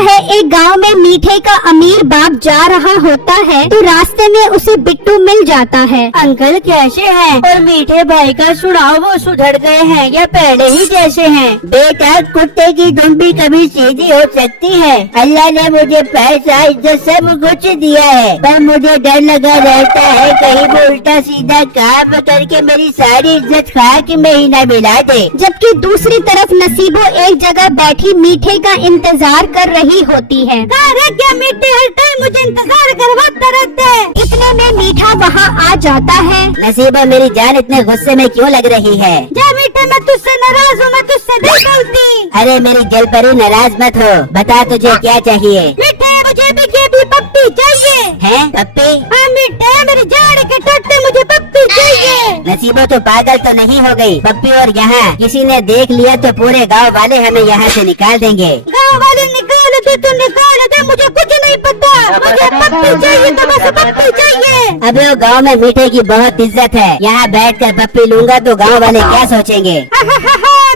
है एक गांव में मीठे का अमीर बाप जा रहा होता है तो रास्ते में उसे बिट्टू मिल जाता है। अंकल कैसे हैं? और मीठे भाई का सुनाओ, वो सुधर गए हैं या पहले ही जैसे हैं? बेटा कुत्ते की दुम भी कभी सीधी हो सकती है। अल्लाह ने मुझे पैसा इज्जत सब कुछ दिया है, पर मुझे डर लगा रहता है कहीं वो उल्टा सीधा काम करके मेरी सारी इज्जत खा के मैं ही न मिला दे। जबकि दूसरी तरफ नसीबो एक जगह बैठी मीठे का इंतजार कर रही होती है। क्या मीठे हर टाइम मुझे इंतजार करवाता रहता है। इतने में मीठा वहाँ आ जाता है। नसीबा मेरी जान इतने गुस्से में क्यों लग रही है? जा मीठे, मैं तुझसे नाराज हूँ, मैं तुझसे नहीं बोलती। अरे मेरी जल परी नाराज मत हो, बता तुझे क्या चाहिए? मीठे मुझे भी पप्पी चाहिए। है पप्पी? हाँ मीठे, मेरी जान के टट्टे मुझे पप्पी चाहिए। नसीबो तो पागल तो नहीं हो गई? पप्पी और यहाँ किसी ने देख लिया तो पूरे गांव वाले हमें यहाँ से निकाल देंगे। गांव वाले निकाल दे तो निकाल दे, मुझे कुछ नहीं पता, मुझे पप्पी चाहिए तो बस पप्पी चाहिए। अबे वो गांव में मीठे की बहुत इज्जत है, यहाँ बैठकर पप्पी लूंगा तो गांव वाले क्या सोचेंगे?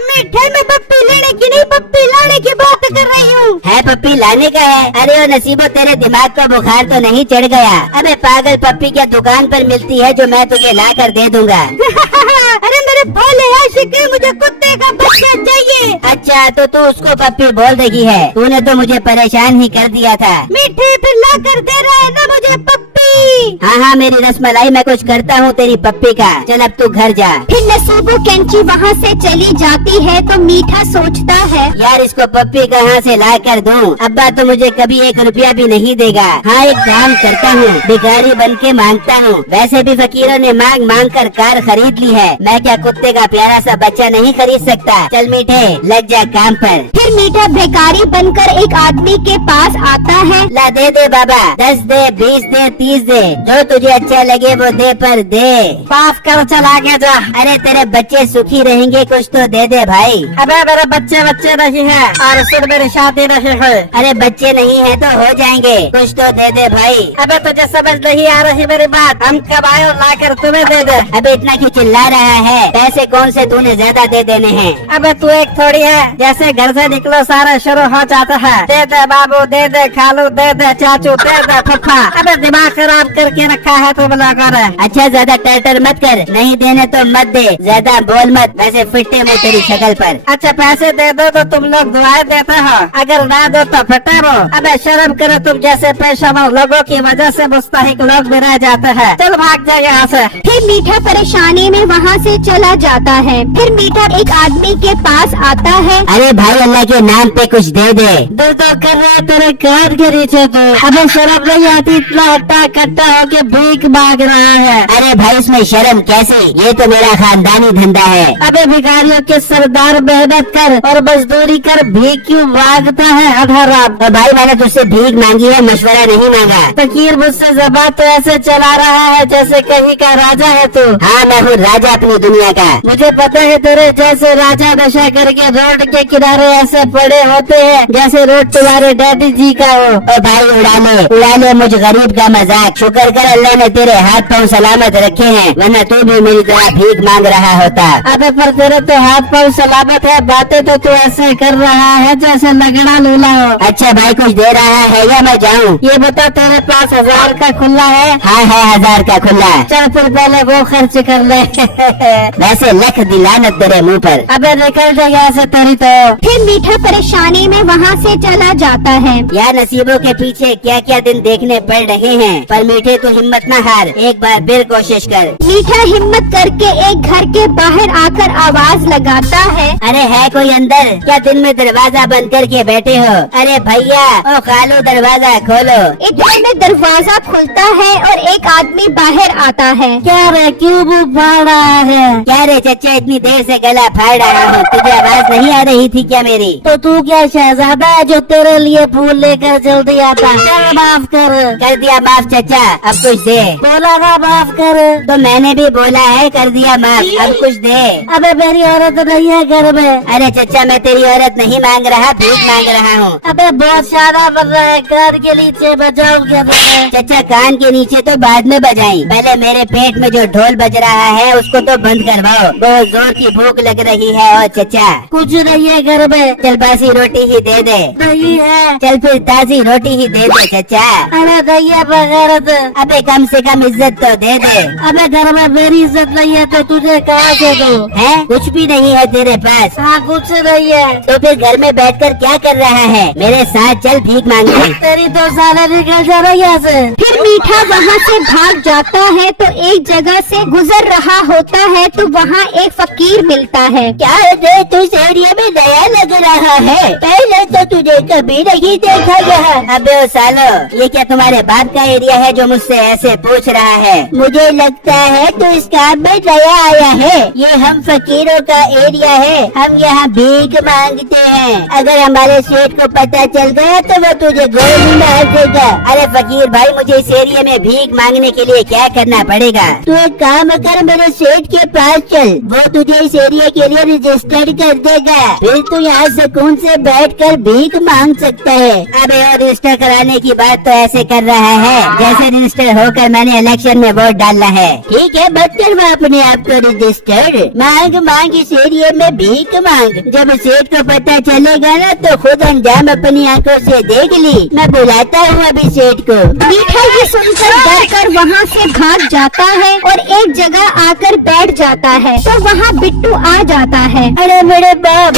मीठे में पप्पी लेने की नहीं, पप्पी लाने की बात कर रही हूँ। है पप्पी लाने का है? अरे ओ नसीबो तेरे दिमाग का बुखार तो नहीं चढ़ गया? अबे पागल, पप्पी क्या दुकान पर मिलती है जो मैं तुझे ला कर दे दूंगा? अरे मेरे भोले आशिक, मुझे कुत्ते का बच्चा चाहिए। अच्छा तो तू उसको पप्पी बोल देगी है? तूने तो मुझे परेशान ही कर दिया था। मीठे फिर ला कर दे रहा है ना मुझे पप्पी। हाँ मेरी रसमलाई, मैं कुछ करता हूँ तेरी पप्पी का। चल अब तू घर जा। फिर नसीबो कैंची वहाँ से चली जाती है तो मीठा सोचता है, यार इसको पप्पी कहाँ से ला कर दूँ? अब्बा तो मुझे कभी 1 रुपया भी नहीं देगा। हाँ एक काम करता हूँ, भिखारी बन के मांगता हूँ। वैसे भी फकीरों ने मांग मांग कर कार खरीद ली है, मैं क्या कुत्ते का प्यारा सा बच्चा नहीं खरीद सकता? चल मीठे लग जा काम पर। फिर मीठा भिखारी बनकर एक आदमी के पास आता है। ला दे बाबा, 10 दे, 20 दे, 30 दे, जो तुझे अच्छा लगे वो दे, पर दे। पास कर, चला के जा। अरे तेरे बच्चे सुखी रहेंगे, कुछ तो दे दे भाई। अबे मेरे बच्चे नहीं है और सिर्फ मेरी शादी नहीं है। अरे बच्चे नहीं है तो हो जाएंगे, कुछ तो दे दे भाई। अबे तुझे समझ नहीं आ रही मेरी बात, हम कब आए और ला कर तुम्हें दे दे। अबे इतना क्यों चिल्ला रहा है? पैसे कौन से तूने ज्यादा दे देने हैं? अबे तू एक थोड़ी है, जैसे घर से निकलो सारा शुरू हो जाता है। दे दे बाबू, दे दे खालू, दे दे चाचू, दे दे फूफा। अबे दिमाग खराब करके रखा है तुम लोगों ने। अच्छा ज्यादा टर्टर मत कर, नहीं देने तो मत दे, ज्यादा बोल मत, वैसे फिटे में तेरी शक्ल पर। अच्छा पैसे दे दो तो तुम लोग दुआएं देते हो, अगर ना दो तो फटे हो। अबे शर्म करो, तुम जैसे पेशेवर लोगों की वजह से मुस्तहिक लोग भी रह जाते हैं। चल भाग जा यहाँ से। फिर मीठा परेशानी में वहाँ से चला जाता है। फिर मीठा एक आदमी के पास आता है। अरे भाई अल्लाह के नाम पे कुछ दे दे। दो तो कर रहे तेरे कान के नीचे तो। अबे शर्म नहीं आती, इतना हट्टा कट्टा होके भीख मांग रहा है। अरे भाई इसमें शर्म कैसे, ये तो मेरा खानदानी धंधा है। अबे भिखारियों के सरदार मेहनत कर और मजदूरी कर, भीख क्यों मांगता है अधराम? तो भाई मैंने तुझसे भीख मांगी है, मशवरा नहीं मांगा। फकीर मुझसे ज़बान तो ऐसे चला रहा है जैसे कहीं का राजा है तू। हाँ मैं हूँ राजा अपनी दुनिया का। मुझे पता है तेरे जैसे राजा नशा करके रोड के किनारे ऐसे पड़े होते हैं जैसे रोड तुम्हारे डैडी जी का हो। ओ भाई उड़ा ले मुझ गरीब का मजाक। शुक्र कर अल्लाह ने तेरे हाथ पाँव सलामत रखे हैं, वरना तू भी मेरी तरह भीख मांग रहा होता। अबे पर तेरे तो हाथ पाँव सलामत है, बातें तो तू ऐसे कर रहा है जैसे लगड़ा लूला हो। अच्छा भाई कुछ दे रहा है या मैं जाऊँ? ये बता तेरे पास 1000 का खुला है? हाँ है 1000 का खुला। चल फिर पहले वो खर्च कर ले। वैसे लख दिलानत तेरे मुँह पर। अबे निकल जा यहाँ से तेरी तो। फिर मीठा परेशानी में वहाँ से चला जाता है। यार नसीबों के पीछे क्या क्या दिन देखने पड़ रहे हैं, पर मीठे तो हिम्मत न हार, एक बार फिर कोशिश कर। मीठा हिम्मत करके एक घर के बाहर आकर आवाज लगाता है। अरे है कोई अंदर? क्या दिन में दरवाजा बंद करके बैठे हो? अरे भैया ओ खालो दरवाजा खोलो। इतने में दरवाजा खुलता है और एक आदमी बाहर आता है। क्या रे क्यों मुँह फाड़ रहा है? क्या रे चच्चा इतनी देर से गला फाड़ रहा हूँ, तुझे आवाज नहीं आ रही थी क्या मेरी? तो तू क्या शहजादा है जो तेरे लिए फूल लेकर जल्दी आता? चल माफ कर दिया माफ चच्चा। चचा अब कुछ दे। बोला था माफ कर, तो मैंने भी बोला है, कर दिया माफ, अब कुछ दे। अबे मेरी औरत नहीं है घर में। अरे चचा मैं तेरी औरत नहीं मांग रहा, भीख मांग रहा हूँ। अबे बहुत ज्यादा बन रहा है, कान के नीचे बजाओ क्या तुम्हें? चचा कान के नीचे तो बाद में बजाई, पहले मेरे पेट में जो ढोल बज रहा है उसको तो बंद करवाओ, बहुत जोर की भूख लग रही है। और चचा कुछ नहीं है घर में। चल बासी रोटी ही दे दे। नहीं है। चल फिर ताजी रोटी ही दे दे चचा। अरे दैया बगैरत। अबे कम से कम इज्जत तो दे दे। अबे घर में मेरी इज्जत नहीं है तो तुझे कहाँ से दूं? है कुछ भी नहीं है तेरे पास? हाँ कुछ नहीं है। तो फिर घर में बैठकर क्या कर रहा है? मेरे साथ चल भीख मांगने। तेरी 2 साल निकल जा रही है से। फिर मीठा वहाँ से भाग जाता है तो एक जगह से गुजर रहा होता है तो वहाँ एक फकीर मिलता है। क्या रे तू इस एरिया में नया लग रहा है, पहले तो तुझे कभी नहीं देखा यहाँ। अबे ओ सालो, ये क्या तुम्हारे बाप का एरिया है जो मुझसे ऐसे पूछ रहा है? मुझे लगता है तो इस काम में नया आया है। ये हम फकीरों का एरिया है, हम यहाँ भीख मांगते हैं। अगर हमारे सेठ को पता चल गया तो वो तुझे गोली मार देगा। अरे फकीर भाई मुझे इस एरिया में भीख मांगने के लिए क्या करना पड़ेगा? तू एक काम कर, मेरे सेठ के पास चल, वो तुझे इस एरिया के लिए रजिस्टर्ड कर देगा, फिर तू यहाँ सुकून से बैठकर भीख मांग सकता है। अबे और रजिस्टर कराने की बात तो ऐसे कर रहा है जैसे रजिस्टर होकर मैंने इलेक्शन में वोट डाला है। ठीक है मत करवा अपने आप को रजिस्टर्ड, मांग मांग इस एरिया में भीख मांग। जब सेठ को पता चलेगा ना तो खुद अंजाम अपनी आंखों से देख ली। मैं बुलाता हूँ अभी सेठ को। मीठा ये सुनकर डर कर वहाँ से भाग जाता है और एक जगह आकर बैठ जाता है तो वहाँ बिट्टू आ जाता है। अरे मेरे बाप,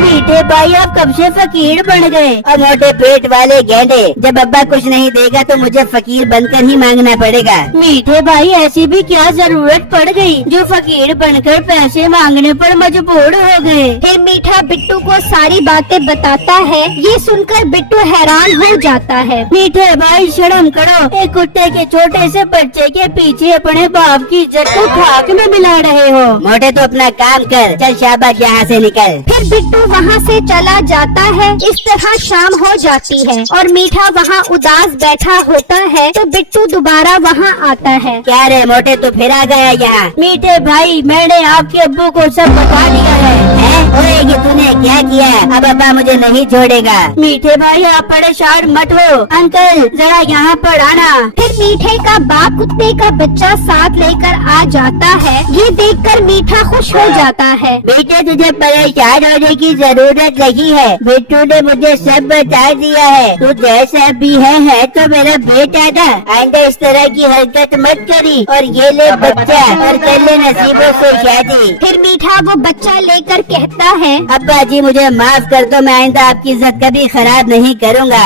मीठे भाई आप कब से फकीर बन गए? और मोटे पेट वाले गेंडे, जब अब्बा कुछ नहीं देगा तो मुझे फकीर बनकर ही मांगना पड़ेगा। मीठे भाई ऐसी भी क्या जरूरत पड़ गई जो फकीर बनकर पैसे मांगने पर मजबूर हो गए? फिर मीठा बिट्टू को सारी बातें बताता है। ये सुनकर बिट्टू हैरान हो जाता है। मीठे भाई शर्म करो, एक कुत्ते के छोटे से बच्चे के पीछे अपने बाप की इज्जत को खाक में मिला रहे हो। मोटे तो अपना काम कर, चल शाबाश यहाँ से निकल। फिर बिट्टू वहाँ से चला जाता है। इस तरह शाम हो जाती है और मीठा वहाँ उदास बैठा होता है तो बिट्टू दोबारा वहाँ आता है। क्या रे मोटे तू फिर आ गया यहाँ? मीठे भाई मैंने आपके अब्बू को सब बता दिया है। ओए तूने क्या किया? अब अब्बा मुझे नहीं छोड़ेगा। मीठे भाई आप परेशान मत हो, अंकल जरा यहाँ पर आना। फिर मीठे का बाप कुत्ते का बच्चा साथ लेकर आ जाता है। ये देखकर मीठा खुश हो जाता है। बेटे तुझे परेशान होने की जरूरत नहीं है, बिट्टू ने मुझे सब बता दिया है। तू जैसा भी है तो मेरा बेटा था। आइंदा इस तरह की हरकत मत करी और ये ले बच्चा और कर ले नसीबों से शादी। फिर मीठा वो बच्चा लेकर कहता है, अब्बा जी मुझे माफ कर दो, मैं आइंदा आपकी इज्जत कभी खराब नहीं करूँगा।